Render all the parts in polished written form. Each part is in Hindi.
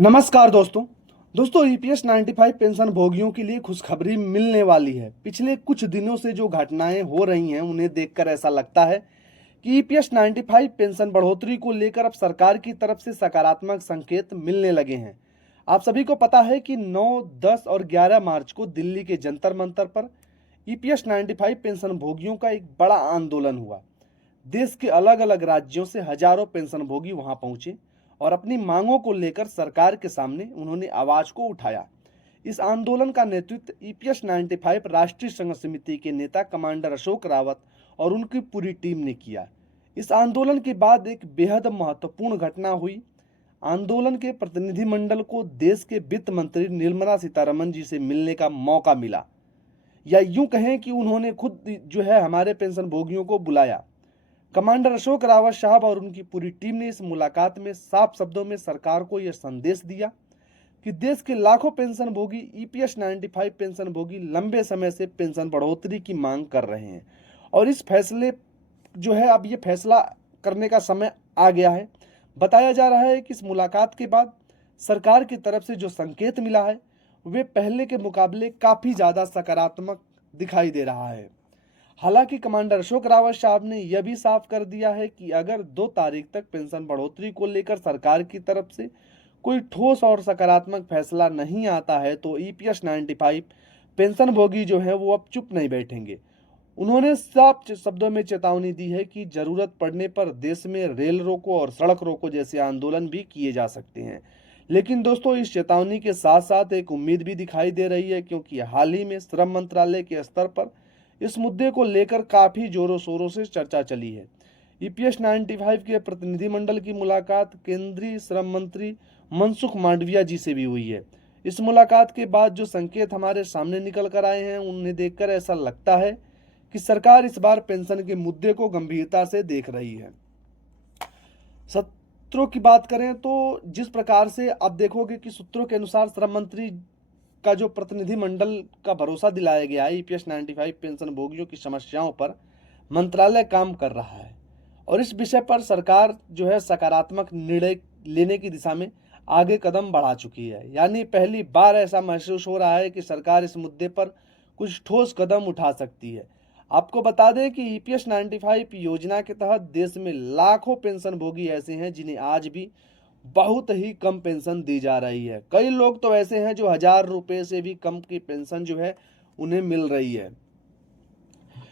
नमस्कार दोस्तों ईपीएस 95 पेंशन भोगियों के लिए खुशखबरी मिलने वाली है। पिछले कुछ दिनों से जो घटनाएं हो रही हैं उन्हें देखकर ऐसा लगता है कि ईपीएस 95 पेंशन बढ़ोतरी को लेकर अब सरकार की तरफ से सकारात्मक संकेत मिलने लगे हैं। आप सभी को पता है कि 9, 10 और 11 मार्च को दिल्ली के जंतर मंतर पर ईपीएस 95 पेंशन भोगियों का एक बड़ा आंदोलन हुआ। देश के अलग अलग राज्यों से हजारों पेंशन भोगी वहां पहुंचे और अपनी मांगों को लेकर सरकार के सामने उन्होंने आवाज को उठाया। इस आंदोलन का नेतृत्व ईपीएस 95 राष्ट्रीय संघ समिति के नेता कमांडर अशोक रावत और उनकी पूरी टीम ने किया। इस आंदोलन के बाद एक बेहद महत्वपूर्ण घटना हुई। आंदोलन के प्रतिनिधिमंडल को देश के वित्त मंत्री निर्मला सीतारमण जी से मिलने का मौका मिला, या यूं कहें कि उन्होंने खुद जो है हमारे पेंशन भोगियों को बुलाया। कमांडर अशोक रावत साहब और उनकी पूरी टीम ने इस मुलाकात में साफ शब्दों में सरकार को यह संदेश दिया कि देश के लाखों पेंशन भोगी ईपीएस 95 पेंशन भोगी लंबे समय से पेंशन बढ़ोतरी की मांग कर रहे हैं और इस फैसले जो है अब ये फैसला करने का समय आ गया है। बताया जा रहा है कि इस मुलाकात के बाद सरकार की तरफ से जो संकेत मिला है वे पहले के मुकाबले काफ़ी ज़्यादा सकारात्मक दिखाई दे रहा है। हालांकि कमांडर अशोक रावत साहब ने यह भी साफ कर दिया है कि अगर 2 तारीख तक पेंशन बढ़ोतरी को लेकर सरकार की तरफ से कोई ठोस और सकारात्मक फैसला नहीं आता है तो ईपीएस 95 पेंशन भोगी जो है वो अब चुप नहीं बैठेंगे। उन्होंने साफ शब्दों में चेतावनी दी है कि जरूरत पड़ने पर देश में रेल रोको और सड़क रोको जैसे आंदोलन भी किए जा सकते हैं। लेकिन दोस्तों, इस चेतावनी के साथ साथ एक उम्मीद भी दिखाई दे रही है, क्योंकि हाल ही में श्रम मंत्रालय के स्तर पर इस मुद्दे को लेकर काफी जोरों शोरों से चर्चा चली है। ईपीएस 95 के प्रतिनिधिमंडल की मुलाकात केंद्रीय श्रम मंत्री मनसुख मांडविया जी से भी हुई है। इस मुलाकात के बाद जो संकेत हमारे सामने निकल कर आए हैं उन्हें देखकर ऐसा लगता है कि सरकार इस बार पेंशन के मुद्दे को गंभीरता से देख रही है। सूत्रों की बात करें तो जिस प्रकार से आप देखोगे कि सूत्रों के अनुसार श्रम मंत्री का जो प्रतिनिधिमंडल का भरोसा दिलाया गया है, ईपीएस 95 पेंशन भोगियों की समस्याओं पर मंत्रालय काम कर रहा है और इस विषय पर सरकार जो है सकारात्मक निर्णय लेने की दिशा में आगे कदम बढ़ा चुकी है। यानी पहली बार ऐसा महसूस हो रहा है कि सरकार इस मुद्दे पर कुछ ठोस कदम उठा सकती है। आपको बता दें कि ईपीएस 95 योजना के तहत देश में लाखों पेंशन भोगी ऐसे हैं जिन्हें आज भी बहुत ही कम पेंशन दी जा रही है। कई लोग तो ऐसे हैं जो 1000 रुपये से भी कम की पेंशन जो है उन्हें मिल रही है।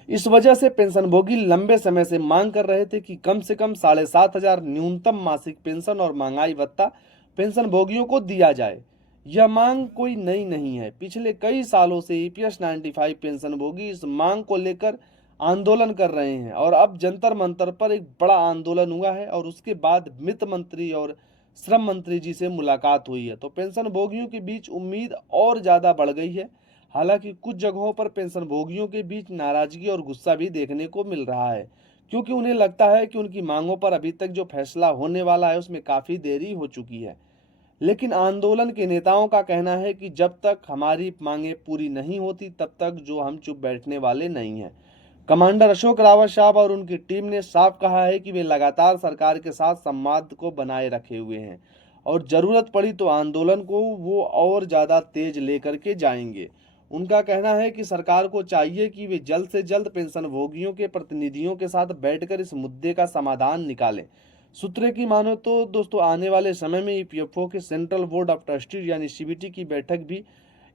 इस वजह से पेंशन भोगी लंबे समय से मांग कर रहे थे कि कम से कम 7500 न्यूनतम मासिक पेंशन और महंगाई भत्ता पेंशन भोगियों को दिया जाए। यह मांग कोई नई नहीं है। पिछले कई सालों से ईपीएस 95 पेंशन भोगी इस मांग को लेकर आंदोलन कर रहे हैं और अब जंतर मंतर पर एक बड़ा आंदोलन हुआ है और उसके बाद वित्त मंत्री और श्रम मंत्री जी से मुलाकात हुई है, तो पेंशन भोगियों के बीच उम्मीद और ज़्यादा बढ़ गई है। हालांकि कुछ जगहों पर पेंशन भोगियों के बीच नाराजगी और गुस्सा भी देखने को मिल रहा है, क्योंकि उन्हें लगता है कि उनकी मांगों पर अभी तक जो फैसला होने वाला है उसमें काफ़ी देरी हो चुकी है। लेकिन आंदोलन के नेताओं का कहना है कि जब तक हमारी मांगें पूरी नहीं होती तब तक जो हम चुप बैठने वाले नहीं हैं। कमांडर अशोक रावत साहब और उनकी टीम ने साफ कहा है कि वे लगातार सरकार के साथ संवाद को बनाए रखे हुए हैं और जरूरत पड़ी तो आंदोलन को वो और ज़्यादा तेज लेकर के जाएंगे। उनका कहना है कि सरकार को चाहिए कि वे जल्द से जल्द पेंशन भोगियों के प्रतिनिधियों के साथ बैठकर इस मुद्दे का समाधान निकालें। सूत्रों की मानो तो दोस्तों, आने वाले समय में ईपीएफओ के सेंट्रल बोर्ड ऑफ ट्रस्टी यानी सीबीटी की बैठक भी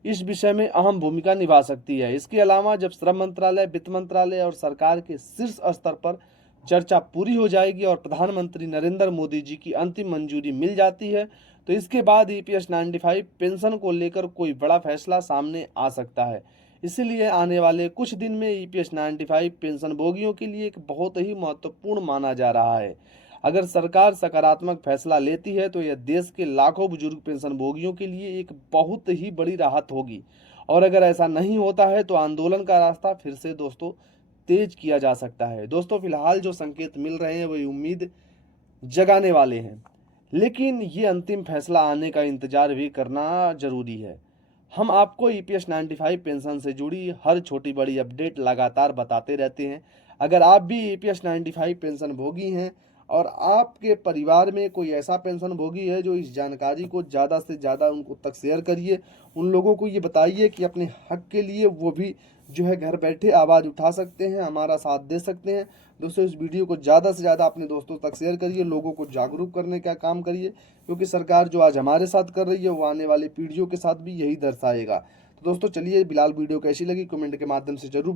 इस विषय में अहम भूमिका निभा सकती है। इसके अलावा जब श्रम मंत्रालय, वित्त मंत्रालय और सरकार के शीर्ष स्तर पर चर्चा पूरी हो जाएगी और प्रधानमंत्री नरेंद्र मोदी जी की अंतिम मंजूरी मिल जाती है तो इसके बाद ईपीएस 95 पेंशन को लेकर कोई बड़ा फैसला सामने आ सकता है। इसीलिए आने वाले कुछ दिन में ईपीएस 95 पेंशन भोगियों के लिए एक बहुत ही महत्वपूर्ण माना जा रहा है। अगर सरकार सकारात्मक फैसला लेती है तो यह देश के लाखों बुजुर्ग पेंशन भोगियों के लिए एक बहुत ही बड़ी राहत होगी, और अगर ऐसा नहीं होता है तो आंदोलन का रास्ता फिर से दोस्तों तेज किया जा सकता है। दोस्तों, फिलहाल जो संकेत मिल रहे हैं वही उम्मीद जगाने वाले हैं, लेकिन ये अंतिम फैसला आने का इंतजार भी करना जरूरी है। हम आपको ईपीएस 95 पेंशन से जुड़ी हर छोटी बड़ी अपडेट लगातार बताते रहते हैं। अगर आप भी ईपीएस 95 पेंशन भोगी हैं और आपके परिवार में कोई ऐसा पेंशनभोगी है जो इस जानकारी को ज़्यादा से ज़्यादा उनको तक शेयर करिए। उन लोगों को ये बताइए कि अपने हक के लिए वो भी जो है घर बैठे आवाज़ उठा सकते हैं, हमारा साथ दे सकते हैं। दोस्तों, इस वीडियो को ज़्यादा से ज़्यादा अपने दोस्तों तक शेयर करिए, लोगों को जागरूक करने का काम करिए, क्योंकि सरकार जो आज हमारे साथ कर रही है वो आने वाली पीढ़ियों के साथ भी यही दर्शाएगा। तो दोस्तों चलिए, बिलाल वीडियो कैसी लगी कमेंट के माध्यम से जरूर